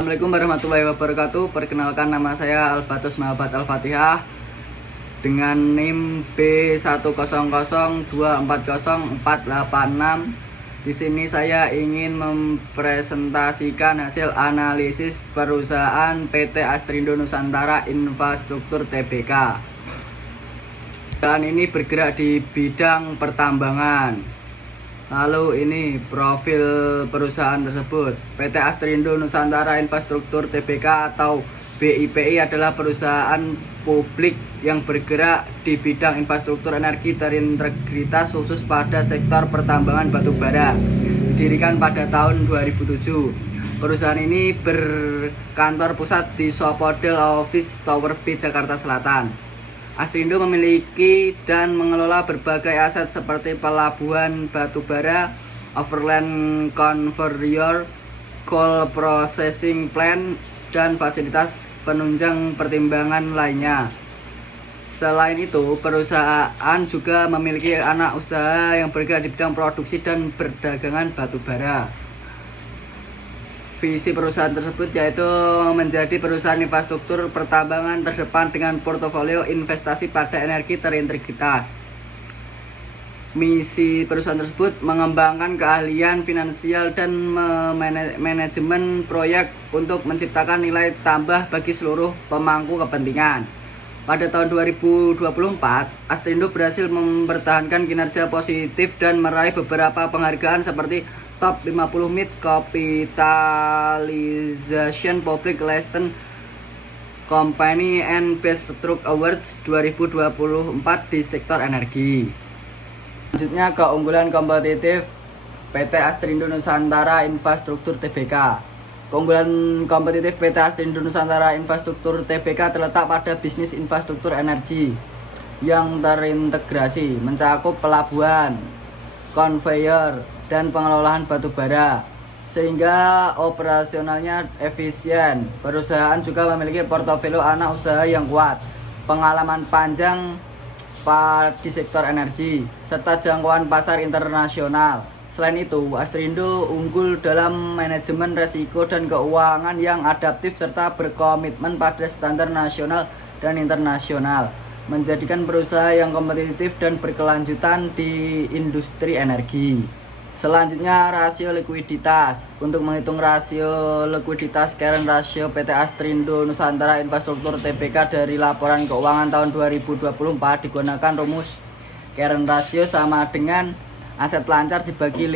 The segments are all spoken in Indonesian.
Assalamualaikum warahmatullahi wabarakatuh. Perkenalkan, nama saya Albatus Mahabat Al-Fatihah dengan NIM B100240486. Di sini saya ingin mempresentasikan hasil analisis perusahaan PT Astrindo Nusantara Infrastruktur Tbk. Perusahaan ini bergerak di bidang pertambangan. Lalu ini profil perusahaan tersebut. PT Astrindo Nusantara Infrastruktur Tbk atau BIPI adalah perusahaan publik yang bergerak di bidang infrastruktur energi terintegritas khusus pada sektor pertambangan batubara. Didirikan pada tahun 2007. Perusahaan ini berkantor pusat di Sopodel Office Tower B, Jakarta Selatan. Astrindo memiliki dan mengelola berbagai aset seperti pelabuhan batubara, overland conveyor, coal processing plant, dan fasilitas penunjang pertimbangan lainnya. Selain itu, perusahaan juga memiliki anak usaha yang bergerak di bidang produksi dan perdagangan batubara. Visi perusahaan tersebut yaitu menjadi perusahaan infrastruktur pertambangan terdepan dengan portofolio investasi pada energi terintegritas. Misi perusahaan tersebut mengembangkan keahlian finansial dan manajemen proyek untuk menciptakan nilai tambah bagi seluruh pemangku kepentingan. Pada tahun 2024, Astrindo berhasil mempertahankan kinerja positif dan meraih beberapa penghargaan seperti Top 50 Mid Capitalization Public Listed Company and Best Truck Awards 2024 di sektor energi. Selanjutnya, keunggulan kompetitif PT Astrindo Nusantara Infrastruktur Tbk. Keunggulan kompetitif PT Astrindo Nusantara Infrastruktur Tbk terletak pada bisnis infrastruktur energi yang terintegrasi, mencakup pelabuhan, konveyor, dan pengelolaan batubara, sehingga operasionalnya efisien. Perusahaan juga memiliki portofolio anak usaha yang kuat, pengalaman panjang di sektor energi, serta jangkauan pasar internasional. Selain itu, Astrindo unggul dalam manajemen risiko dan keuangan yang adaptif serta berkomitmen pada standar nasional dan internasional, menjadikan perusahaan yang kompetitif dan berkelanjutan di industri energi. Selanjutnya, rasio likuiditas. Untuk menghitung rasio likuiditas current ratio PT Astrindo Nusantara Infrastruktur Tbk dari laporan keuangan tahun 2024 digunakan rumus current ratio sama dengan aset lancar dibagi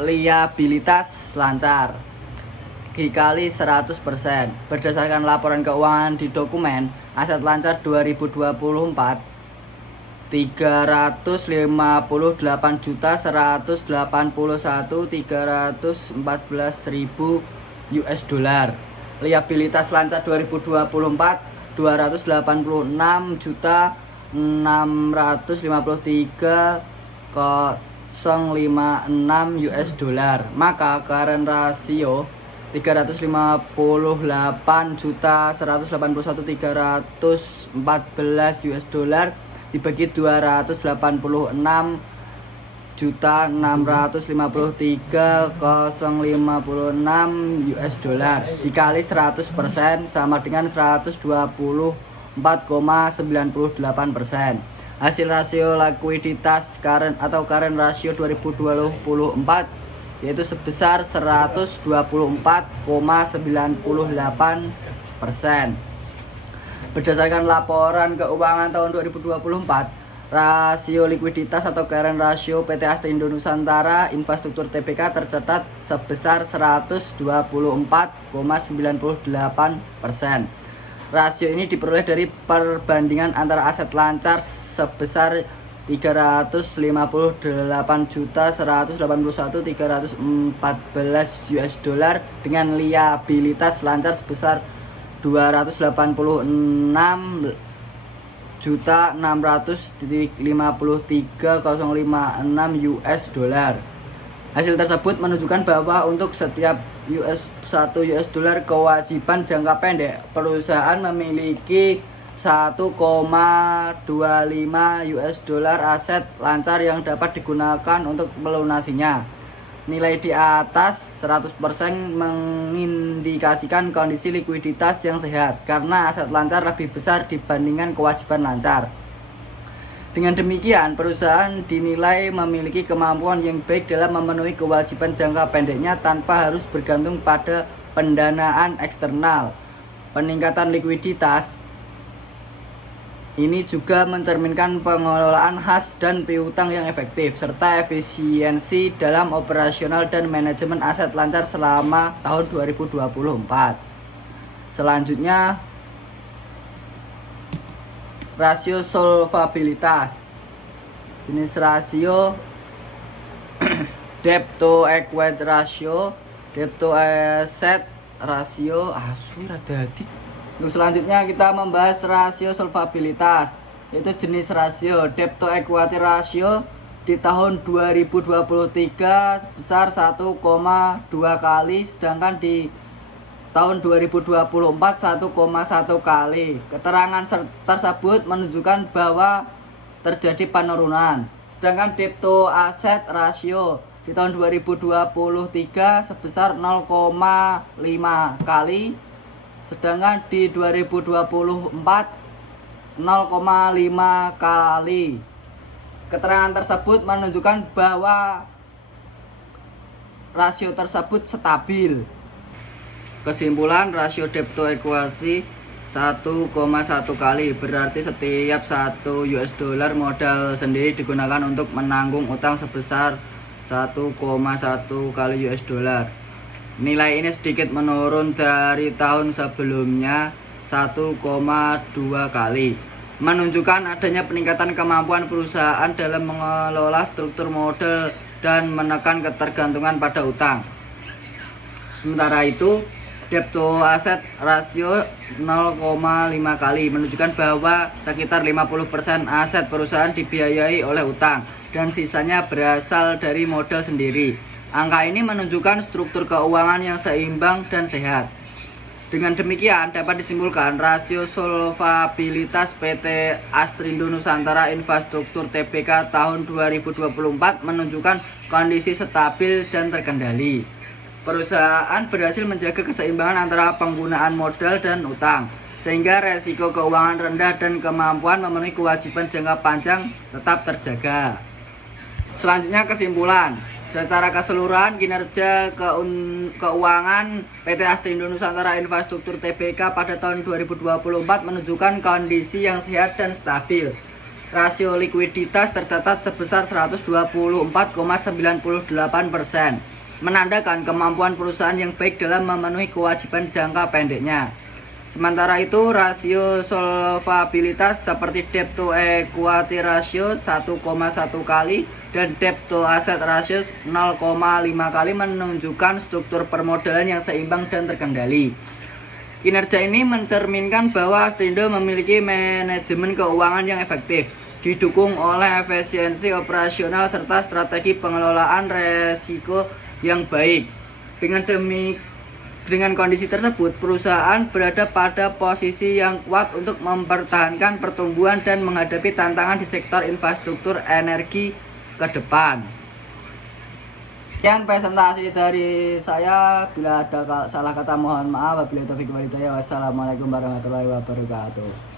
liabilitas lancar dikali 100%. Berdasarkan laporan keuangan di dokumen aset lancar 2024 $388.181.314.000 US. Liabilitas lancar 2024 $286.653.056 US. Maka current ratio 358.181.314 US dibagi 286.653.056 US dikali 100% sama dengan 124,98%. Hasil rasio likuiditas current ratio 2024 yaitu sebesar 124,98%. Berdasarkan laporan keuangan tahun 2024, rasio likuiditas atau current ratio PT Astrindo Nusantara Infrastruktur Tbk tercatat sebesar 124,98%. Rasio ini diperoleh dari perbandingan antara aset lancar sebesar 358.181.314 US dengan liabilitas lancar sebesar 286.600.53.056 US. Hasil tersebut menunjukkan bahwa untuk setiap $1 US kewajiban jangka pendek, perusahaan memiliki 1,25 US aset lancar yang dapat digunakan untuk melunasinya. Nilai di atas 100% mengindikasikan kondisi likuiditas yang sehat karena aset lancar lebih besar dibandingkan kewajiban lancar. Dengan demikian, perusahaan dinilai memiliki kemampuan yang baik dalam memenuhi kewajiban jangka pendeknya tanpa harus bergantung pada pendanaan eksternal. Peningkatan likuiditas ini juga mencerminkan pengelolaan khas dan piutang yang efektif, serta efisiensi dalam operasional dan manajemen aset lancar selama tahun 2024. Selanjutnya, rasio solvabilitas. Jenis rasio debt to equity ratio, debt to asset ratio, Untuk selanjutnya kita membahas rasio solvabilitas, yaitu jenis rasio debt to equity ratio di tahun 2023 sebesar 1,2 kali, sedangkan di tahun 2024 1,1 kali. Keterangan tersebut menunjukkan bahwa terjadi penurunan. Sedangkan debt to asset ratio di tahun 2023 sebesar 0,5 kali, sedangkan di 2024 0,5 kali. Keterangan tersebut menunjukkan bahwa rasio tersebut stabil. Kesimpulan, rasio debt to equity 1,1 kali, berarti setiap 1 US dollar modal sendiri digunakan untuk menanggung utang sebesar 1,1 kali US dollar. Nilai ini sedikit menurun dari tahun sebelumnya 1,2 kali, menunjukkan adanya peningkatan kemampuan perusahaan dalam mengelola struktur modal dan menekan ketergantungan pada utang. Sementara itu, debt to asset ratio 0,5 kali menunjukkan bahwa sekitar 50% aset perusahaan dibiayai oleh utang dan sisanya berasal dari modal sendiri. Angka ini menunjukkan struktur keuangan yang seimbang dan sehat. Dengan demikian, dapat disimpulkan rasio solvabilitas PT Astrindo Nusantara Infrastruktur Tbk tahun 2024 menunjukkan kondisi stabil dan terkendali. Perusahaan berhasil menjaga keseimbangan antara penggunaan modal dan utang, sehingga resiko keuangan rendah dan kemampuan memenuhi kewajiban jangka panjang tetap terjaga. Selanjutnya, kesimpulan. Secara keseluruhan, kinerja keuangan PT Astrindo Nusantara Infrastruktur Tbk pada tahun 2024 menunjukkan kondisi yang sehat dan stabil. Rasio likuiditas tercatat sebesar 124,98%, menandakan kemampuan perusahaan yang baik dalam memenuhi kewajiban jangka pendeknya. Sementara itu, rasio solvabilitas seperti debt to equity ratio 1,1 kali dan debt to asset ratio 0,5 kali menunjukkan struktur permodalan yang seimbang dan terkendali. Kinerja ini mencerminkan bahwa Astrindo memiliki manajemen keuangan yang efektif, didukung oleh efisiensi operasional serta strategi pengelolaan resiko yang baik. Dengan kondisi tersebut, perusahaan berada pada posisi yang kuat untuk mempertahankan pertumbuhan dan menghadapi tantangan di sektor infrastruktur energi ke depan. Sekian presentasi dari saya. Bila ada salah kata mohon maaf. Wabillahi taufiq wal hidayah. Wassalamualaikum warahmatullahi wabarakatuh.